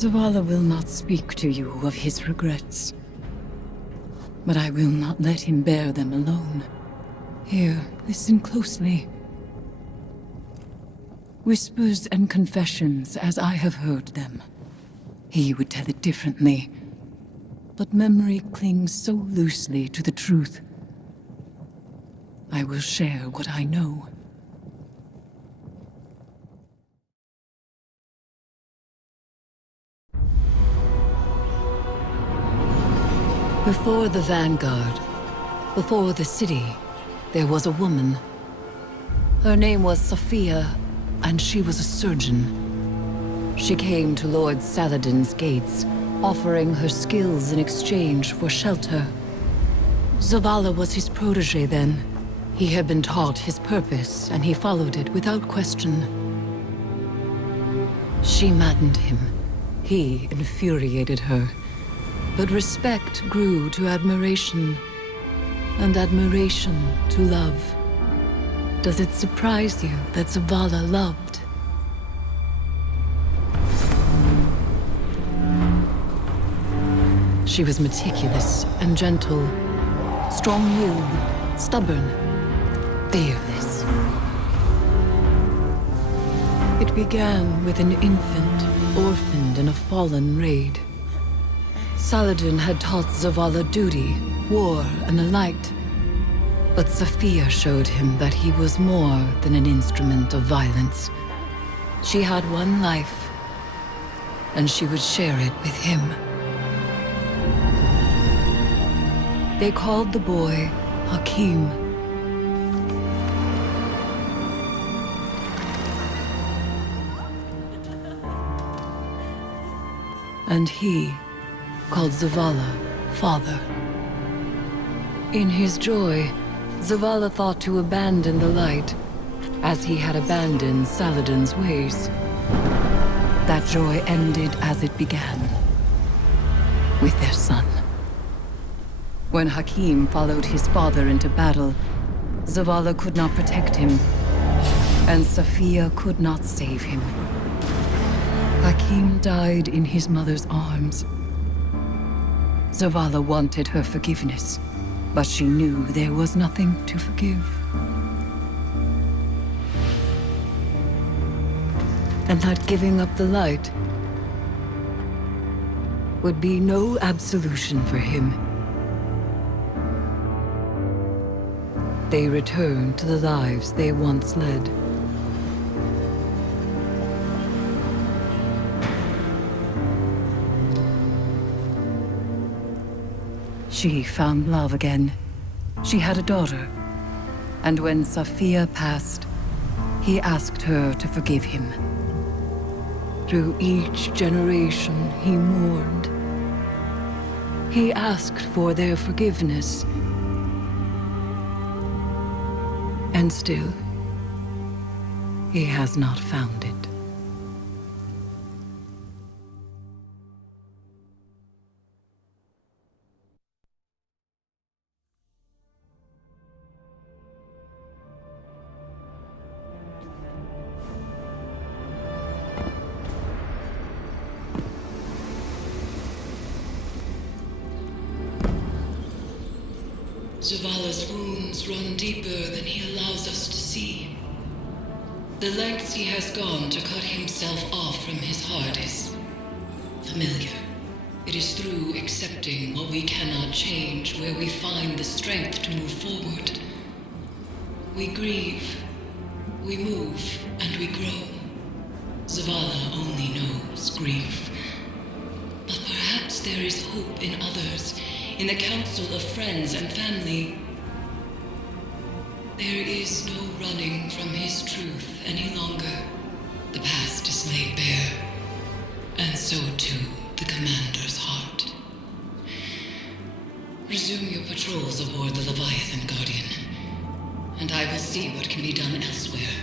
Zavala will not speak to you of his regrets. But I will not let him bear them alone. Here, listen closely. Whispers and confessions as I have heard them. He would tell it differently. But memory clings so loosely to the truth. I will share what I know. Before the vanguard, before the city, there was a woman. Her name was Safiyah, and she was a surgeon. She came to Lord Saladin's gates, offering her skills in exchange for shelter. Zavala was his protege then. He had been taught his purpose, and he followed it without question. She maddened him. He infuriated her. But respect grew to admiration, and admiration to love. Does it surprise you that Zavala loved? She was meticulous and gentle, strong-willed, stubborn, fearless. It began with an infant, orphaned in a fallen raid. Saladin had taught Zavala duty, war, and the light. But Safiyah showed him that he was more than an instrument of violence. She had one life, and she would share it with him. They called the boy Hakim. And he called Zavala father. In his joy, Zavala thought to abandon the light, as he had abandoned Saladin's ways. That joy ended as it began, with their son. When Hakim followed his father into battle, Zavala could not protect him, and Safiyah could not save him. Hakim died in his mother's arms. Zavala wanted her forgiveness, but she knew there was nothing to forgive. And that giving up the light would be no absolution for him. They returned to the lives they once led. She found love again. She had a daughter. And when Safiyah passed, he asked her to forgive him. Through each generation, he mourned. He asked for their forgiveness. And still, he has not found it. Zavala's wounds run deeper than he allows us to see. The lengths he has gone to cut himself off from his heart is familiar. It is through accepting what we cannot change where we find the strength to move forward. We grieve, we move, and we grow. Zavala only knows grief. But perhaps there is hope in others, in the council of friends and family. There is no running from his truth any longer. The past is laid bare, and so too the commander's heart. Resume your patrols aboard the Leviathan, Guardian, and I will see what can be done elsewhere.